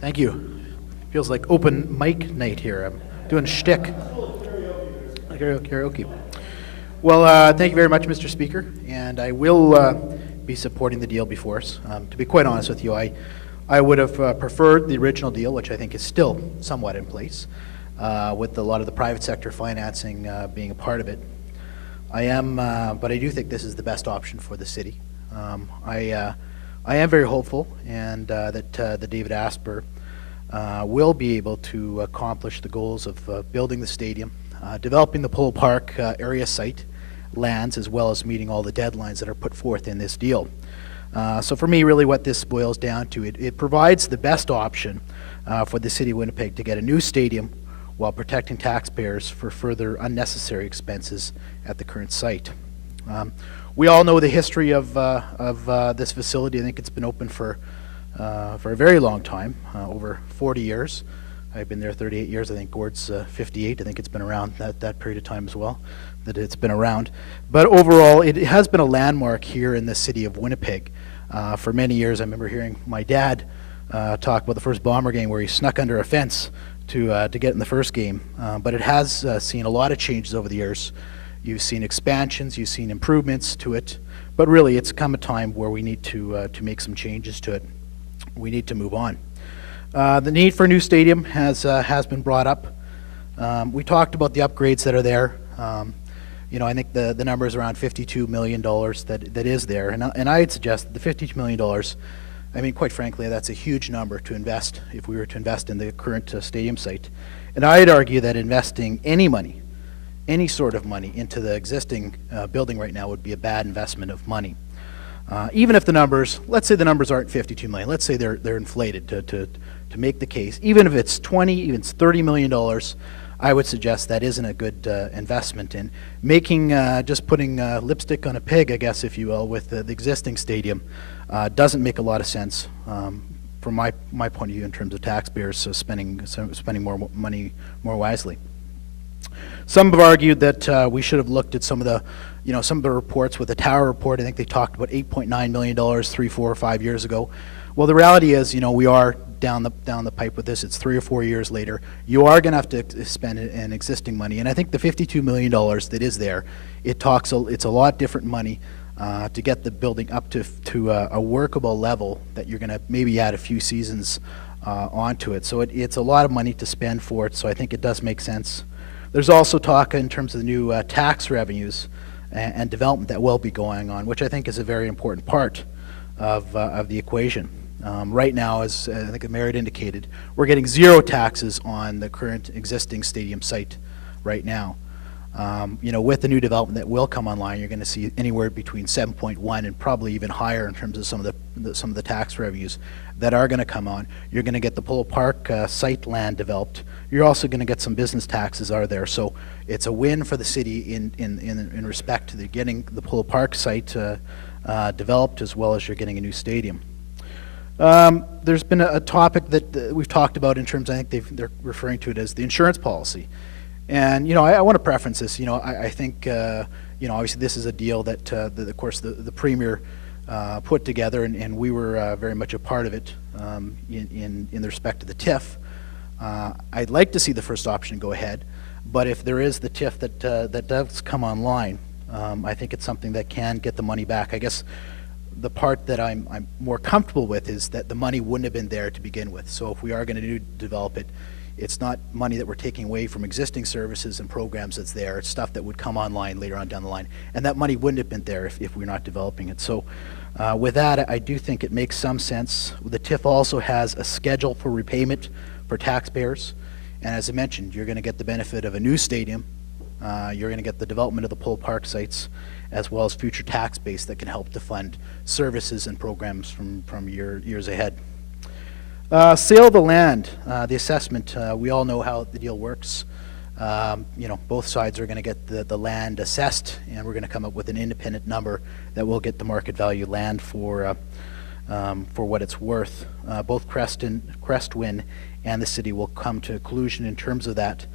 Thank you. Feels like open mic night here. I'm doing shtick. Karaoke. Well, thank you very much, Mr. Speaker, and I will be supporting the deal before us. To be quite honest with you, I would have preferred the original deal, which I think is still somewhat in place, with a lot of the private sector financing being a part of it. But I do think this is the best option for the city. I am very hopeful, and that David Asper will be able to accomplish the goals of building the stadium, developing the Polo Park area site lands, as well as meeting all the deadlines that are put forth in this deal. So for me, really what this boils down to, it provides the best option for the City of Winnipeg to get a new stadium while protecting taxpayers for further unnecessary expenses at the current site. We all know the history of this facility. I think it's been open for a very long time, over 40 years. I've been there 38 years. I think Gord's 58. I think it's been around that period of time as well, that it's been around. But overall, it has been a landmark here in the City of Winnipeg. For many years, I remember hearing my dad talk about the first Bomber game where he snuck under a fence to get in the first game. But it has seen a lot of changes over the years. You've seen expansions, you've seen improvements to it, but really it's come a time where we need to make some changes to it. We need to move on. The need for a new stadium has been brought up. We talked about the upgrades that are there. I think the number is around $52 million that is there, and I'd suggest that the $52 million, I mean, quite frankly, that's a huge number to invest if we were to invest in the current stadium site. And I'd argue that investing any sort of money into the existing building right now would be a bad investment of money. Even if the numbers, let's say the numbers aren't 52 million, let's say they're inflated to make the case. Even if it's 20, even if it's $30 million, I would suggest that isn't a good investment in making, just putting lipstick on a pig, I guess, if you will, with the existing stadium. Doesn't make a lot of sense from my point of view in terms of taxpayers, so spending more money more wisely. Some have argued that we should have looked at some of the reports. With the Tower report, I think they talked about $8.9 million 3, 4, or 5 years ago. Well, the reality is, we are down the pipe with this. It's 3 or 4 years later. You are going to have to spend an existing money, and I think the $52 million that is there, it's a lot different money to get the building up to a workable level that you're going to maybe add a few seasons onto it. So it's a lot of money to spend for it. So I think it does make sense. There's also talk in terms of the new tax revenues and development that will be going on, which I think is a very important part of the equation. Right now, as I think the mayor had indicated, we're getting zero taxes on the current existing stadium site right now. With the new development that will come online, you're going to see anywhere between 7.1 and probably even higher in terms of some of the tax revenues that are going to come on. You're going to get the Polo Park site land developed. You're also going to get some business taxes are there. So it's a win for the city in respect to getting the Polo Park site developed, as well as you're getting a new stadium. There's been a topic that we've talked about in terms, I think they're referring to it as the insurance policy. And, I want to preference this. I think, obviously this is a deal that, of course, the Premier put together, and we were very much a part of it in the respect to the TIF. I'd like to see the first option go ahead, but if there is the TIF that does come online, I think it's something that can get the money back. I guess the part that I'm more comfortable with is that the money wouldn't have been there to begin with. So if we are going to develop it, it's not money that we're taking away from existing services and programs that's there. It's stuff that would come online later on down the line. And that money wouldn't have been there if we're not developing it. So with that, I do think it makes some sense. The TIF also has a schedule for repayment for taxpayers. And as I mentioned, you're going to get the benefit of a new stadium. You're going to get the development of the Polo Park sites, as well as future tax base that can help to fund services and programs from years ahead. Sale of the land, the assessment, we all know how the deal works. Both sides are going to get the land assessed, and we're going to come up with an independent number that will get the market value land for what it's worth. Both Crestwin and the city will come to a conclusion in terms of that.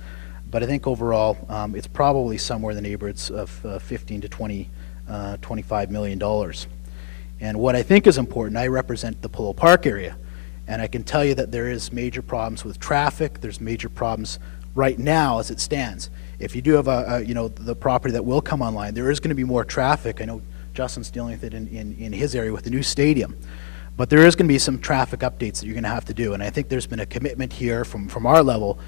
But I think overall, it's probably somewhere in the neighborhoods of 15 to 25 million dollars. And what I think is important, I represent the Polo Park area, And I can tell you that there is major problems with traffic. There's major problems right now as it stands. If you do have the property that will come online, there is going to be more traffic. I know Justin's dealing with it in his area with the new stadium. But there is going to be some traffic updates that you're going to have to do. And I think there's been a commitment here from our level.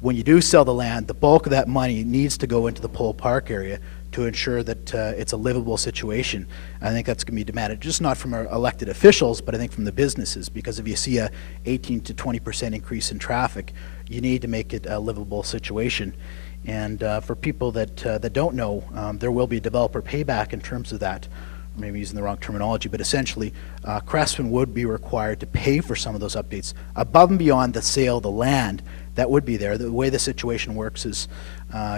When you do sell the land, the bulk of that money needs to go into the Pole Park area to ensure that it's a livable situation. I think that's going to be demanded, just not from our elected officials, but I think from the businesses, because if you see a 18 to 20% increase in traffic, you need to make it a livable situation. And for people that don't know, there will be developer payback in terms of that. Maybe using the wrong terminology, but essentially Crestman would be required to pay for some of those updates above and beyond the sale of the land that would be there. The way the situation works is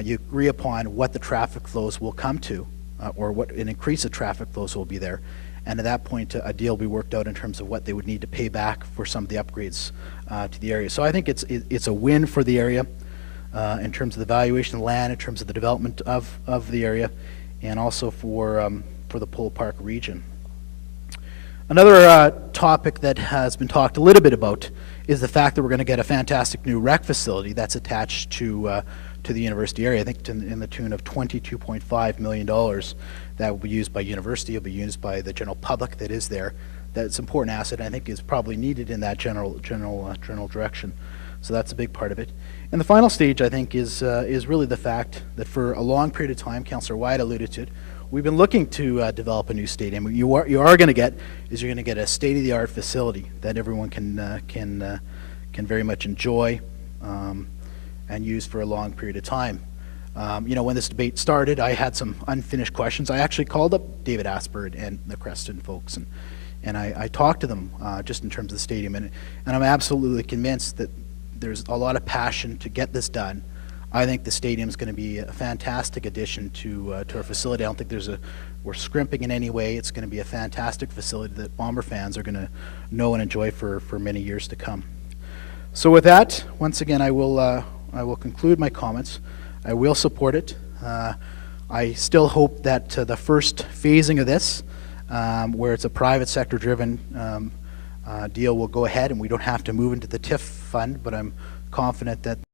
you agree upon what the traffic flows will come to, or what an increase of traffic flows will be there, and at that point a deal will be worked out in terms of what they would need to pay back for some of the upgrades to the area. So I think it's a win for the area in terms of the valuation of the land, in terms of the development of the area, and also for the Pole Park region. Another topic that has been talked a little bit about is the fact that we're going to get a fantastic new rec facility that's attached to the university area. I think in the tune of $22.5 million that will be used by university, will be used by the general public that is there. That's an important asset, I think, is probably needed in that general direction. So that's a big part of it. And the final stage, I think, is really the fact that for a long period of time, Councillor Wyatt alluded to it, we've been looking to develop a new stadium. What you are going to get is you're going to get a state-of-the-art facility that everyone can very much enjoy and use for a long period of time. When this debate started, I had some unfinished questions. I actually called up David Asper and the Creston folks, and I talked to them just in terms of the stadium, and I'm absolutely convinced that there's a lot of passion to get this done. I think the stadium is going to be a fantastic addition to our facility. I don't think we're scrimping in any way. It's going to be a fantastic facility that Bomber fans are going to know and enjoy for many years to come. So with that, once again, I will conclude my comments. I will support it. I still hope that the first phasing of this, where it's a private sector driven deal, will go ahead and we don't have to move into the TIF fund, but I'm confident that